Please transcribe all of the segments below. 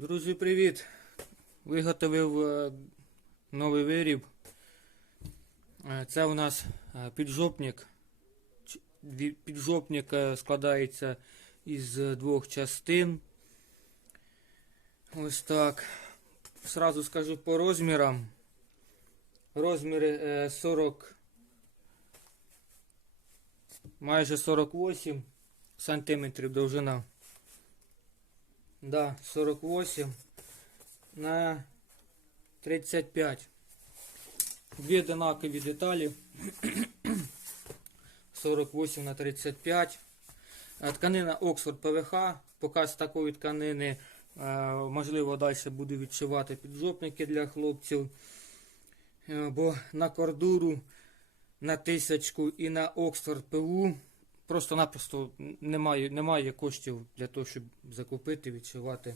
Друзі, привіт! Виготовив е, новий виріб. Е, Це у нас е, піджопник. Піджопник складається із двох частин. Ось так. Сразу скажу по розмірам. Розміри е, 40, майже 48 сантиметрів довжина. Да, 48 на 35. Дві одинакові деталі. 48 на 35. Е, Тканина Оксфорд ПВХ. Поки з такої тканини е, можливо далі буду відшивати піджопники для хлопців. Е, Бо на кордуру, на тисячку і на Оксфорд ПВУ просто-напросто немає, немає коштів для того, щоб закупити, відшивати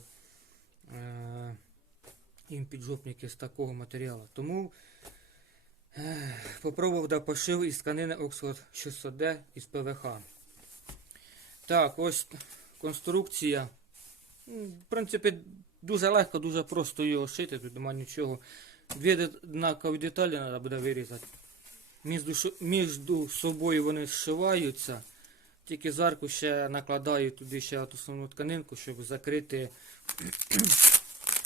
е, їм піджопники з такого матеріалу. Тому е, попробував да пошив із тканини Oxford 600D із ПВХ. Так, ось конструкція. В принципі, дуже легко, дуже просто його шити, тут немає нічого. Дві однакові деталі треба буде вирізати. Між, між собою вони зшиваються. Тільки зарку ще накладаю туди ще основну тканинку, щоб закрити,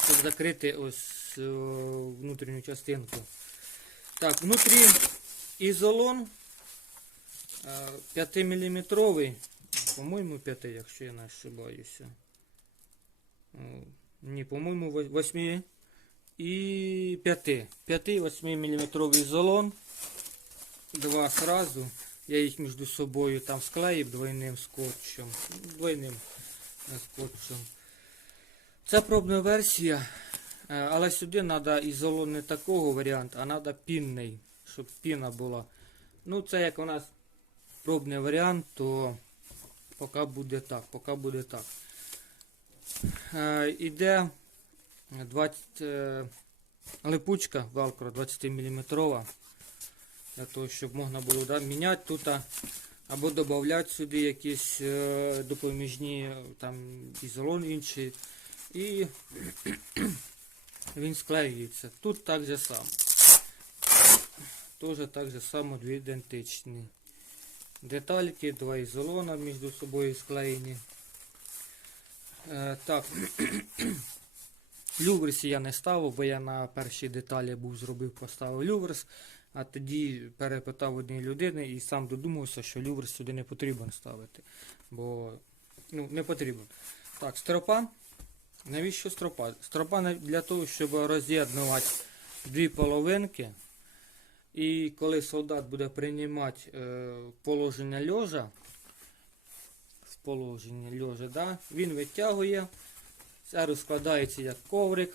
щоб закрити ось е, внутрішню частинку. Так, внутрі ізолон 5 мм, по-моєму 5, якщо я не ошибаюся. Ні, по-моєму 8 і 5. 5-8 мм ізолон. Два сразу. Я їх між собою там склеїв двойним скотчем. Двойним е, скотчем. Це пробна версія. е, Але сюди треба ізолон не такого варіанту, а треба пінний, щоб піна була. Ну, це як у нас пробний варіант, то поки буде так, поки буде так. Е, Іде 20 е, липучка велкро 20 мм для того, щоб можна було да, міняти тут або додати сюди якісь е, допоміжні е, там ізолон інший. І він склеюється. Тут так же само. Теж так же само дві ідентичні. Детальки, два ізолона між собою склеєні. Е, так. Люверс я не ставив, бо я на першій деталі був зробив, поставив люверс. А тоді перепитав однієї людини і сам додумався, що люверс сюди не потрібен ставити. Бо ну, не потрібен. Так, стропа. Навіщо стропа? Стропа для того, щоб роз'єднувати дві половинки. І коли солдат буде приймати е, положення льожа, в положення льожа, да, він витягує, це розкладається як коврик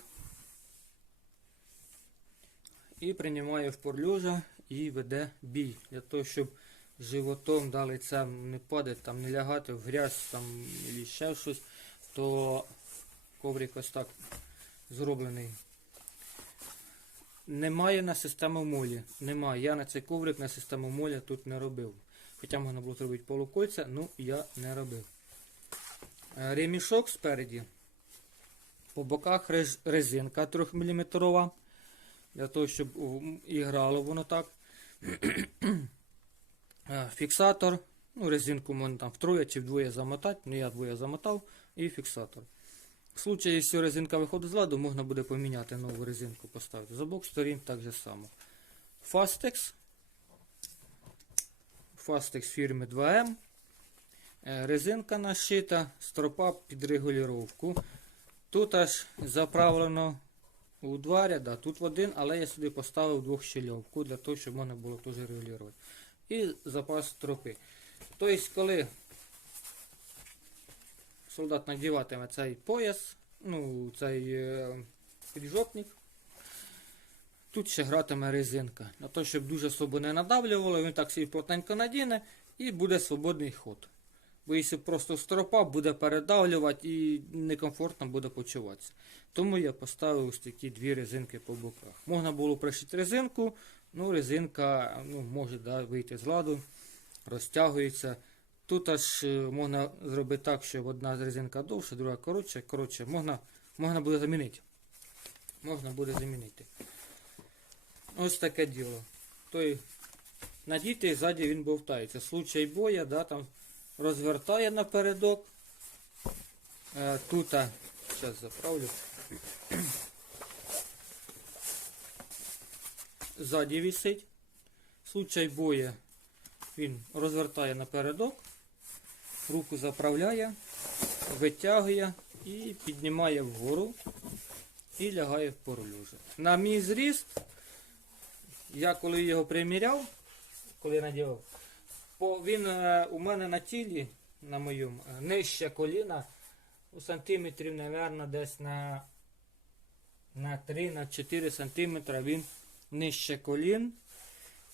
і приймає в порлюжа і веде бій. Для того, щоб животом да, лицем не падати, там, не лягати в грязь там, або ще щось, то коврик ось так зроблений. Немає на систему молі. Немає. Я на цей коврик на систему молі тут не робив. Хоча можна було зробити полукольця, ну я не робив. Е, Ремішок спереді. По боках резинка 3 мм. Для того, щоб і грало воно так. Фіксатор. Ну, резинку можна там втроє чи вдвоє замотати. Ну я двоє замотав. І фіксатор. В случаї, якщо резинка виходить з ладу, можна буде поміняти нову резинку, поставити. З обох сторін так же само. Fastex. Fastex фірми 2M. Е, Резинка нашита, стропа під регулювання. Тут аж заправлено у два ряда, тут в один, але я сюди поставив двохщільовку для того, щоб можна було теж регулювати. І запас стропи. Тобто, коли солдат надіватиме цей пояс, ну, цей е, піджопник, тут ще гратиме резинка. На те, щоб дуже особо не надавлювало, він так собі плотненько надіне і буде свободний ход. Бо якщо просто стропа буде передавлювати і некомфортно буде почуватися. Тому я поставив ось такі дві резинки по боках. Можна було пришити резинку, ну резинка ну, може да, вийти з ладу, розтягується. Тут аж е, можна зробити так, що одна резинка довша, друга коротша. Коротше, можна можна буде замінити. Можна буде замінити. Ось таке діло. Той надітий ззаді він бовтається. Случай боя, да, там розвертає напередок. Е, тут, зараз заправлю. Ззаді висить. Случай боя він розвертає напередок, руку заправляє, витягує і піднімає вгору і лягає в поролюжу. На мій зріст, я коли його приміряв, коли надівав, по, він е, у мене на тілі, на моєму, е, нижче коліна, у сантиметрів, мабуть, десь на, на 3-4 сантиметра він нижче колін.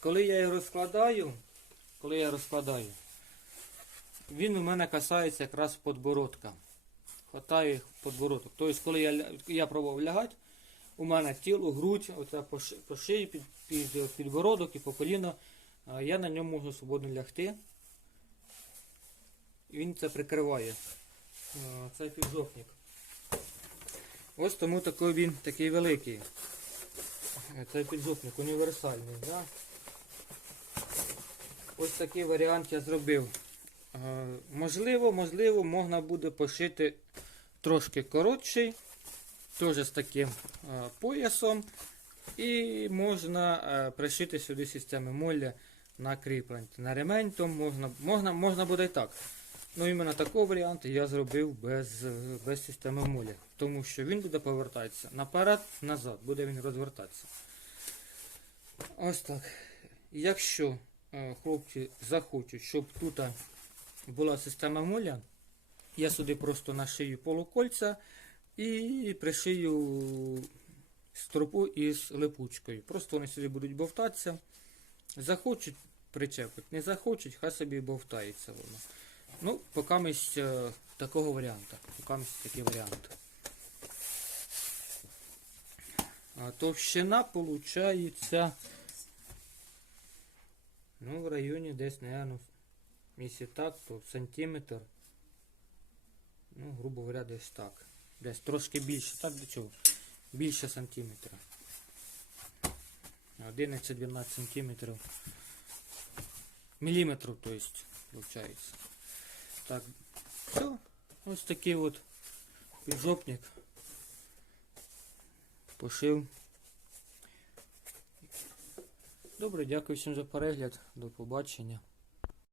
Коли я його розкладаю, коли я розкладаю, він у мене касається якраз подбородка. Хватає подбородок. Тобто, коли я, я пробував лягати, у мене тіло, грудь, оце по, ши- по шиї, під, під підбородок і по коліно, а я на ньому можу свободно лягти. Він це прикриває. Цей піджопник. Ось тому такий він такий великий. Е, Цей піджопник універсальний. Да? Ось такий варіант я зробив. Можливо, можливо, можна буде пошити трошки коротший, теж з таким поясом. І можна е, пришити сюди системи молля на. На ремень то можна, можна, можна буде і так. Ну, іменно такого варіанту я зробив без, без системи молля. Тому що він буде повертатися наперед, назад, буде він розвертатися. Ось так. Якщо е, хлопці захочуть, щоб тут була система моля, я сюди просто нашию полукольця і пришию стропу із липучкою. Просто вони сюди будуть бовтатися. Захочуть причепить, не захочуть, хай собі бовтається воно. Ну, поки е, такого варіанту. Поки такий варіант. А товщина получається ну, в районі десь, наверное, якщо так, то сантиметр. Ну, грубо говоря, десь так. Десь трошки більше. Так до чого? Більше сантиметра. 11-12 сантиметрів. Міліметрів, то есть, получается. Так, все. Ось такий от піджопник. Пошив. Добре, дякую всім за перегляд. До побачення.